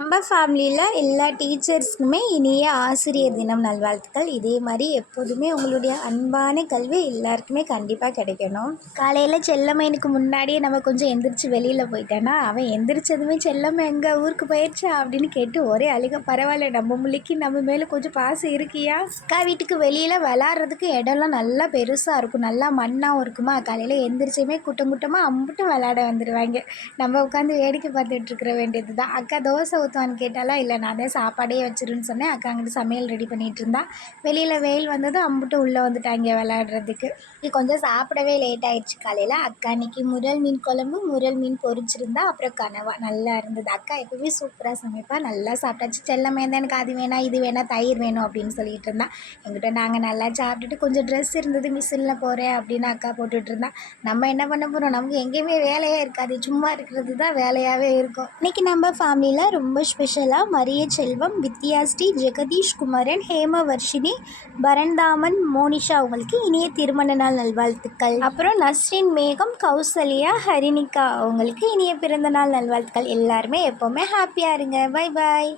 நம்ம ஃபேமிலியில் எல்லா டீச்சர்ஸ்க்குமே இனிய ஆசிரியர் தினம் நல்வாழ்த்துக்கள். இதே மாதிரி எப்போதுமே உங்களுடைய அன்பான கல்வி எல்லாருக்குமே கண்டிப்பாக கிடைக்கணும். காலையில் செல்லம்மைனுக்கு முன்னாடியே நம்ம கொஞ்சம் எந்திரிச்சு வெளியில் போயிட்டேன்னா அவன் எந்திரிச்சதுமே செல்லம்மை எங்கள் ஊருக்கு போயிடுச்சா அப்படின்னு கேட்டு ஒரே அழுக. பரவாயில்ல, நம்ம முள்ளிக்கு நம்ம மேலே கொஞ்சம் பாசம் இருக்கியா. அக்கா வீட்டுக்கு வெளியில் விளாட்றதுக்கு இடம்லாம் நல்லா பெருசாக இருக்கும், நல்லா மண்ணாகவும் இருக்குமா. காலையில் எந்திரிச்சுமே கூட்டம் கூட்டமாக அம்பிட்டு விளாட வந்துடுவாங்க. நம்ம உட்காந்து வேடிக்கை பார்த்துட்டு இருக்கிற வேண்டியது தான். அக்கா தோசை ஊற்றுவான்னு கேட்டாலா, இல்லை நான் தான் சாப்பாடே வச்சிருன்னு சொன்னேன். அக்கா அங்கிட்டு சமையல் ரெடி பண்ணிகிட்டு இருந்தா. வெளியில் வெயில் வந்ததும் அம்பிட்டு உள்ளே வந்துட்டாங்க விளையாடுறதுக்கு. கொஞ்சம் சாப்பிடவே லேட் ஆயிடுச்சு. காலையில் அக்கா அன்றைக்கி முரல் மீன் குழம்பு, முரல் மீன் பொரிச்சிருந்தா, அப்புறம் கனவா நல்லா இருந்தது. அக்கா எப்பவுமே சூப்பராக சமைப்பா. நல்லா சாப்பிட்டாச்சு. செல்லமே தான் எனக்கு அது வேணாம் இது வேணாம் தயிர் வேணும் அப்படின்னு சொல்லிட்டு இருந்தா. எங்கிட்ட நாங்கள் நல்லா சாப்பிட்டுட்டு கொஞ்சம் ட்ரெஸ் இருந்தது மிஷினில் போகிறேன் அப்படின்னு அக்கா போட்டுட்டு இருந்தா. நம்ம என்ன பண்ண போகிறோம், நமக்கு எங்கேயுமே வேலையே இருக்காது, சும்மா இருக்கிறது தான் வேலையாகவே இருக்கும். இன்றைக்கி நம்ம ஃபேமிலியில் ரொம்ப ஸ்பெஷலாக மரிய செல்வம், வித்யாஸ்ரீ, ஜெகதீஷ் குமரன், ஹேமவர்ஷினி, பரந்தாமன், மோனிஷா அவங்களுக்கு இனிய திருமண நாள் நல்வாழ்த்துக்கள். அப்புறம் நஸ்ரின், மேகம், கௌசல்யா, ஹரிணிகா அவங்களுக்கு இனிய பிறந்த நாள் நல்வாழ்த்துக்கள். எல்லாருமே எப்போவுமே ஹாப்பியாக இருங்க. Bye bye.